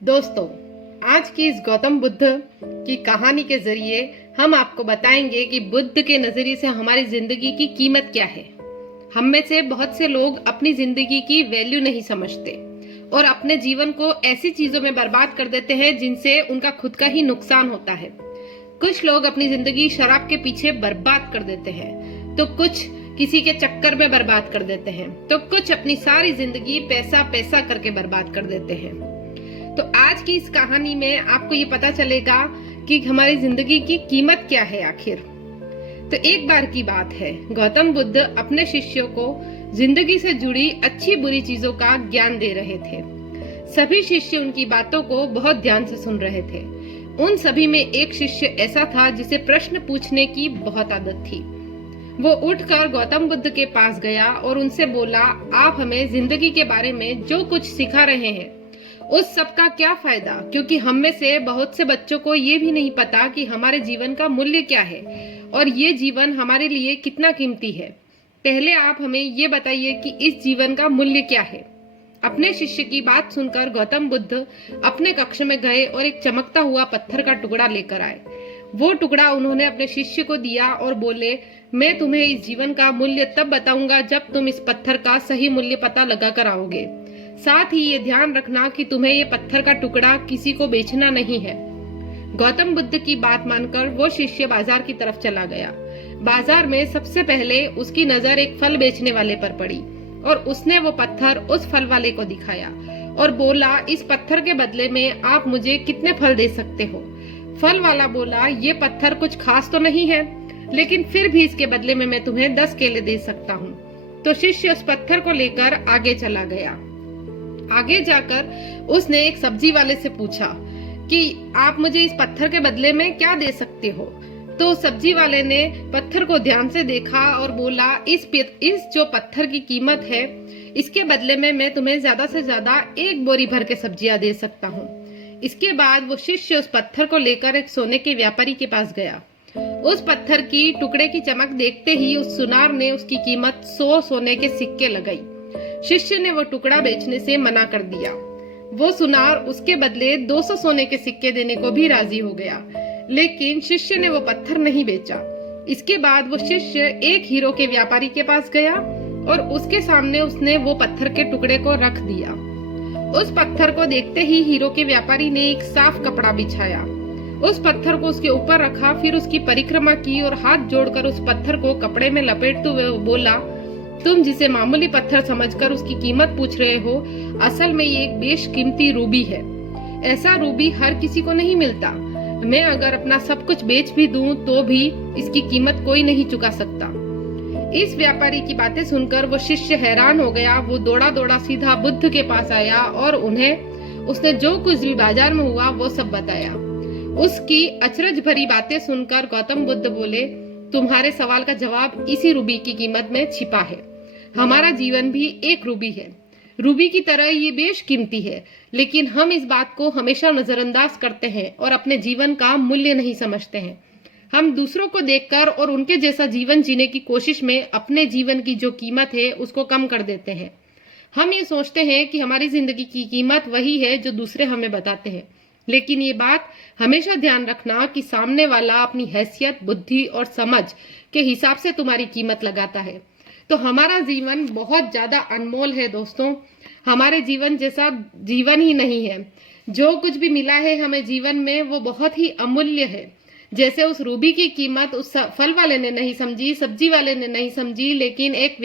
दोस्तों, आज की इस गौतम बुद्ध की कहानी के जरिए हम आपको बताएंगे कि बुद्ध के नजरिए से हमारी जिंदगी की कीमत क्या है। हम में से बहुत से लोग अपनी जिंदगी की वैल्यू नहीं समझते और अपने जीवन को ऐसी चीजों में बर्बाद कर देते हैं जिनसे उनका खुद का ही नुकसान होता है। कुछ लोग अपनी जिंदगी शराब के पीछे बर्बाद कर देते हैं, तो कुछ किसी के चक्कर में बर्बाद कर देते हैं, तो कुछ अपनी सारी जिंदगी पैसा पैसा करके बर्बाद कर देते हैं। तो आज की इस कहानी में आपको ये पता चलेगा कि हमारी जिंदगी की कीमत क्या है आखिर। तो एक बार की बात है, गौतम बुद्ध अपने शिष्यों को जिंदगी से जुड़ी अच्छी बुरी चीजों का ज्ञान दे रहे थे। सभी शिष्य उनकी बातों को बहुत ध्यान से सुन रहे थे। उन सभी में एक शिष्य ऐसा था जिसे प्रश्न पूछने की बहुत आदत थी। वो उठकर गौतम बुद्ध के पास गया और उनसे बोला, आप हमें जिंदगी के बारे में जो कुछ सिखा रहे हैं उस सब का क्या फायदा, क्योंकि हम में से बहुत से बच्चों को ये भी नहीं पता कि हमारे जीवन का मूल्य क्या है और ये जीवन हमारे लिए कितना कीमती है। पहले आप हमें ये बताइए कि इस जीवन का मूल्य क्या है। अपने शिष्य की बात सुनकर गौतम बुद्ध अपने कक्ष में गए और एक चमकता हुआ पत्थर का टुकड़ा लेकर आए। वो टुकड़ा उन्होंने अपने शिष्य को दिया और बोले, मैं तुम्हें इस जीवन का मूल्य तब बताऊंगा जब तुम इस पत्थर का सही मूल्य पता लगा कर आओगे। साथ ही ये ध्यान रखना कि तुम्हें ये पत्थर का टुकड़ा किसी को बेचना नहीं है। गौतम बुद्ध की बात मानकर वो शिष्य बाजार की तरफ चला गया। बाजार में सबसे पहले उसकी नजर एक फल बेचने वाले पर पड़ी और उसने वो पत्थर उस फल वाले को दिखाया और बोला, इस पत्थर के बदले में आप मुझे कितने फल दे सकते हो। फल वाला बोला, ये पत्थर कुछ खास तो नहीं है, लेकिन फिर भी इसके बदले में मैं तुम्हें 10 केले दे सकता हूँ। तो शिष्य उस पत्थर को लेकर आगे चला गया। आगे जाकर उसने एक सब्जी वाले से पूछा कि आप मुझे इस पत्थर के बदले में क्या दे सकते हो। तो सब्जी वाले ने पत्थर को ध्यान से देखा और बोला, इस जो पत्थर की कीमत है, इसके बदले में मैं तुम्हें ज्यादा से ज्यादा 1 बोरी भर के सब्जियां दे सकता हूँ। इसके बाद वो शिष्य उस पत्थर को लेकर एक सोने के व्यापारी के पास गया। उस पत्थर की टुकड़े की चमक देखते ही उस सुनार ने उसकी कीमत 100 सोने के सिक्के लगाई। शिष्य ने वो टुकड़ा बेचने से मना कर दिया। वो सुनार उसके बदले 200 सोने के सिक्के देने को भी राजी हो गया, लेकिन शिष्य ने वो पत्थर नहीं बेचा। इसके बाद वो शिष्य एक हीरो के व्यापारी के पास गया और उसके सामने उसने वो पत्थर के टुकड़े को रख दिया। उस पत्थर को देखते ही हीरो के व्यापारी ने एक साफ कपड़ा बिछाया, उस पत्थर को उसके ऊपर रखा, फिर उसकी परिक्रमा की और हाथ जोड़कर उस पत्थर को कपड़े में लपेटते हुए बोला, तुम जिसे मामूली पत्थर समझकर उसकी कीमत पूछ रहे हो, असल में ये एक बेशकीमती रूबी है। ऐसा रूबी हर किसी को नहीं मिलता। मैं अगर अपना सब कुछ बेच भी दूं तो भी इसकी कीमत कोई नहीं चुका सकता। इस व्यापारी की बातें सुनकर वो शिष्य हैरान हो गया। वो दौड़ा दौड़ा सीधा बुद्ध के पास आया और उसने जो कुछ भी बाजार में हुआ वो सब बताया। उसकी अचरज भरी बातें सुनकर गौतम बुद्ध बोले, तुम्हारे सवाल का जवाब इसी रूबी की कीमत में छिपा है। हमारा जीवन भी एक रूबी है। रूबी की तरह ये बेशकीमती है, लेकिन हम इस बात को हमेशा नजरअंदाज करते हैं और अपने जीवन का मूल्य नहीं समझते हैं। हम दूसरों को देखकर और उनके जैसा जीवन जीने की कोशिश में अपने जीवन की जो कीमत है उसको कम कर देते हैं। हम ये सोचते हैं कि हमारी जिंदगी की कीमत वही है जो दूसरे हमें बताते हैं, लेकिन ये बात हमेशा ध्यान रखना कि सामने वाला अपनी हैसियत, बुद्धि और समझ के हिसाब से तुम्हारी कीमत लगाता है। तो हमारा जीवन बहुत ज्यादा अनमोल है दोस्तों। हमारे जीवन जैसा जीवन ही नहीं है। जो कुछ भी मिला है हमें जीवन में वो बहुत ही अमूल्य है। जैसे उस रूबी की कीमत उस फल वाले ने नहीं समझी, सब्जी वाले ने नहीं समझी, लेकिन एक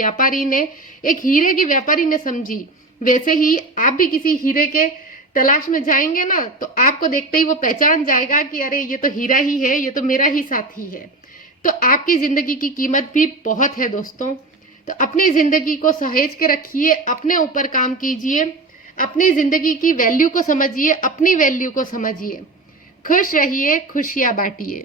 हीरे के व्यापारी ने समझी। वैसे ही आप भी किसी हीरे के तलाश में जाएंगे ना, तो आपको देखते ही वो पहचान जाएगा कि अरे ये तो हीरा ही है, ये तो मेरा ही साथी है। तो आपकी जिंदगी की कीमत भी बहुत है दोस्तों। तो अपनी जिंदगी को सहेज के रखिए, अपने ऊपर काम कीजिए, अपनी जिंदगी की वैल्यू को समझिए, अपनी वैल्यू को समझिए। खुश रहिए, खुशियां बांटिए।